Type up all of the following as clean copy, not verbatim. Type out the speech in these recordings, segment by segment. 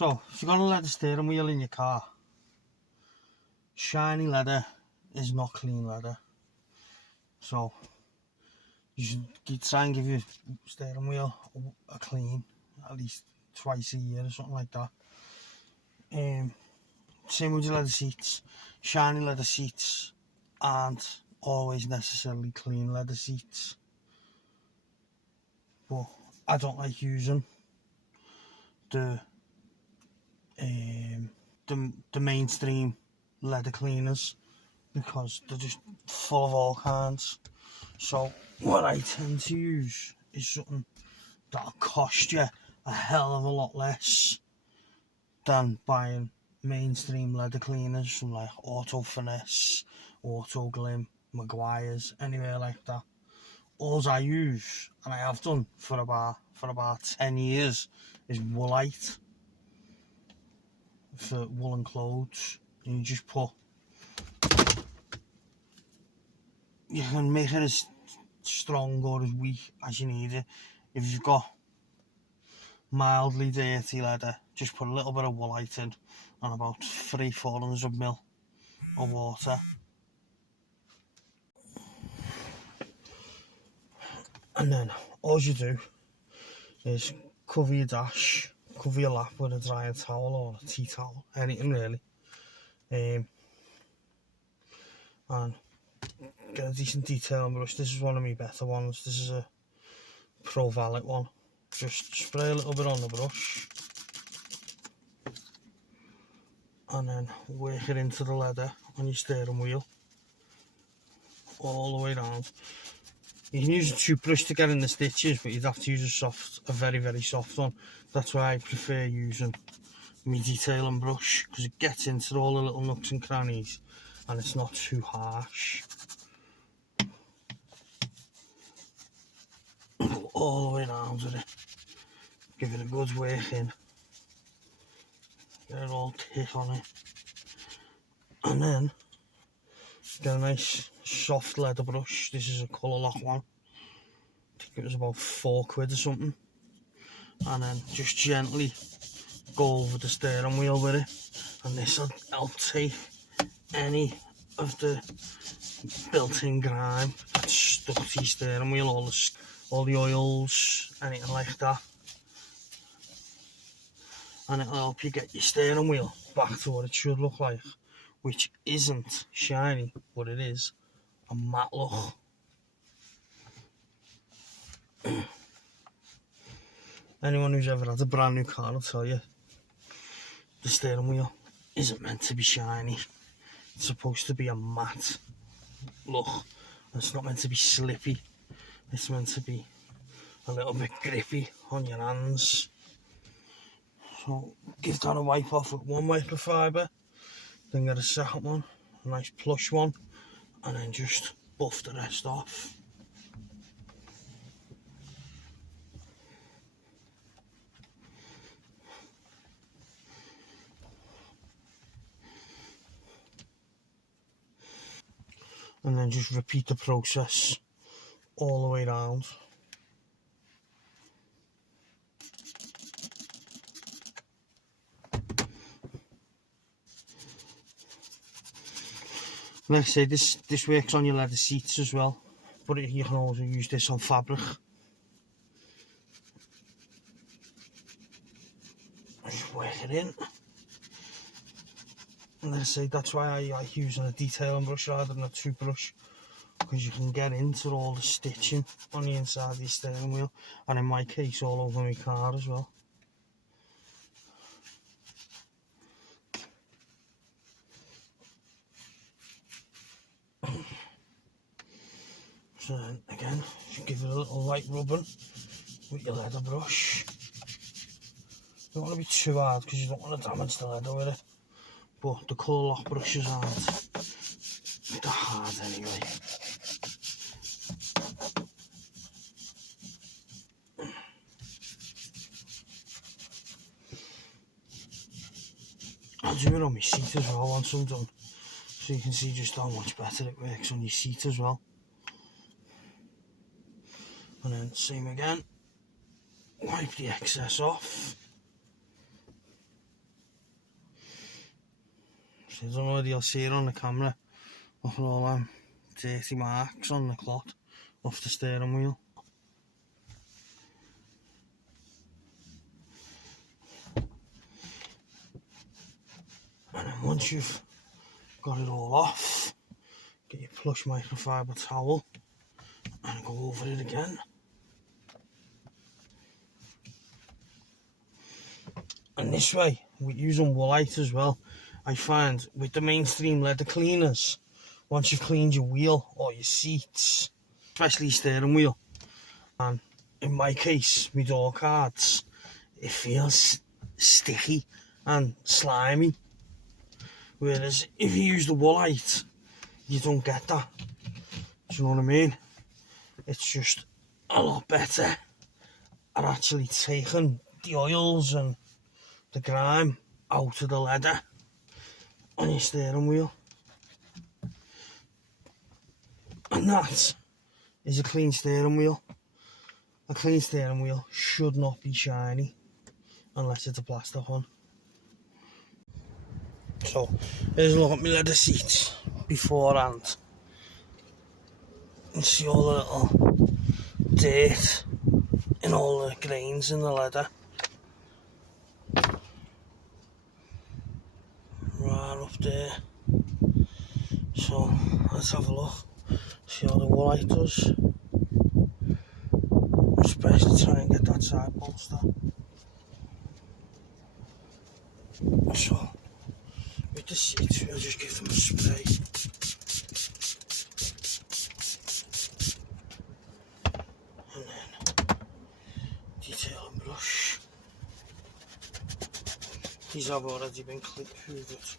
So, if you've got a leather steering wheel in your car, shiny leather is not clean leather. So, you try and give your steering wheel a clean at least twice a year or something like that. Same with your leather seats. Shiny leather seats aren't always necessarily clean leather seats. But I don't like using the mainstream leather cleaners because they're just full of all kinds. So what I tend to use is something that'll cost you a hell of a lot less than buying mainstream leather cleaners from like Auto Finesse, Auto Glim, Maguire's, anywhere like that. All I use, and I have done for about 10 years, is Woolite for woolen clothes. And you just you can make it as strong or as weak as you need it. If you've got mildly dirty leather, just put a little bit of Woolite in and about 300-400 ml of water. And then all you do is cover your dash, cover your lap with a drying towel or a tea towel, anything really. And get a decent detailing brush. This is one of my better ones. This is a Pro Valet one. Just spray a little bit on the brush and then work it into the leather on your steering wheel all the way around. You can use a toothbrush to get in the stitches, but you'd have to use a very, very soft one. That's why I prefer using my detailing brush, because it gets into all the little nooks and crannies and it's not too harsh. Go all the way around with it. Give it a good work in. Get it all thick on it. And then get a nice soft leather brush. This is a colour lock one. I think it was about £4 or something. And then just gently go over the steering wheel with it. And this will help take any of the built-in grime that's stuck to your steering wheel, all the oils, anything like that. And it'll help you get your steering wheel back to what it should look like, which isn't shiny, but it is a matte look. Anyone who's ever had a brand new car will tell you the steering wheel isn't meant to be shiny. It's supposed to be a matte look. It's not meant to be slippy. It's meant to be a little bit grippy on your hands. So give that a wipe off with one microfiber, then get a second one, a nice plush one, and then just buff the rest off. And then just repeat the process all the way around. Like I say, this works on your leather seats as well, but you can also use this on fabric. Just work it in. And like I say, that's why I like using a detailing brush rather than a toothbrush, because you can get into all the stitching on the inside of your steering wheel, and in my case all over my car as well. So then again, just give it a little light rubbing with your leather brush. You don't want to be too hard because you don't want to damage the leather with it, but the colour lock brushes aren't that hard anyway. I'll do it on my seat as well once I'm done, so you can see just how much better it works on your seat as well. And then same again, wipe the excess off. I don't know whether you'll see it on the camera. Look at all them dirty marks on the cloth off the steering wheel. And then once you've got it all off, get your plush microfiber towel and go over it again. And this way, with using Woolite as well, I find with the mainstream leather cleaners, once you've cleaned your wheel or your seats, especially your steering wheel, and in my case, my door cards, it feels sticky and slimy. Whereas if you use the Woolite, you don't get that. Do you know what I mean? It's just a lot better at actually taking the oils and the grime out of the leather on your steering wheel. And that is a clean steering wheel. A clean steering wheel should not be shiny unless it's a plastic one. So here's a look at my leather seats beforehand. You can see all the little dirt and all the grains in the leather. Right up there. So let's have a look. See how the Woolite does. Especially try and get that side bolster. So with the seats, we'll just give them a spray. And then detail and brush. These have already been clip hoovered.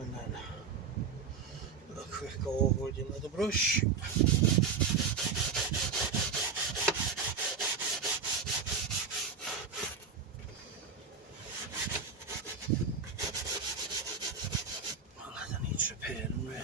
And then a quick go over with your leather brush. Well, leather needs repairing really.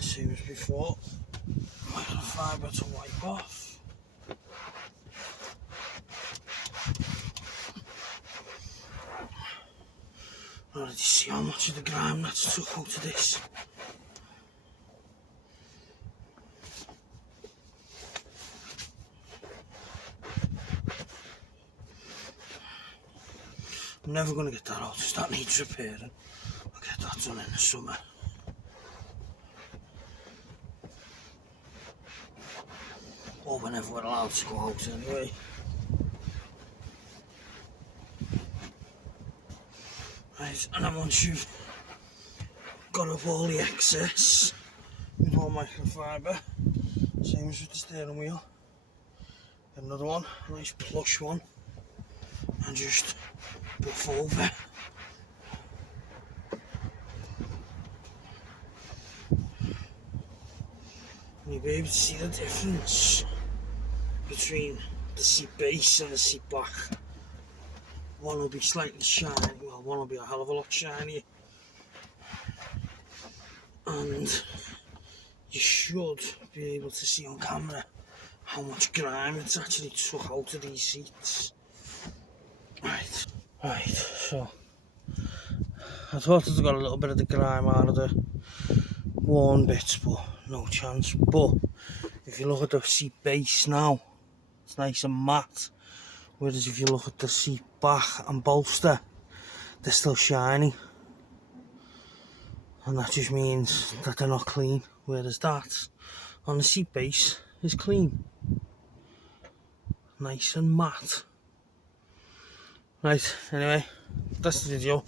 Same as before, microfiber to wipe off. Already see how much of the grime that's took out of this. I'm never going to get that out, so that needs repairing. I'll get that done in the summer. or whenever we're allowed to go out anyway. Right, and then once you've got up all the excess with all microfiber, same as with the steering wheel, get another one, a nice plush one, and just buff over. And you'll be able to see the difference between the seat base and the seat back. One will be slightly shiny, well, one will be a hell of a lot shinier. And you should be able to see on camera how much grime it's actually took out of these seats. Right, so I thought it got a little bit of the grime out of the worn bits, but no chance. But if you look at the seat base now, it's nice and matte, whereas if you look at the seat back and bolster, they're still shiny, and that just means that they're not clean, whereas that on the seat base is clean, nice and matte. Right, anyway, that's the video.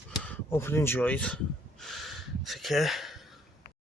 Hope you enjoyed. Take care.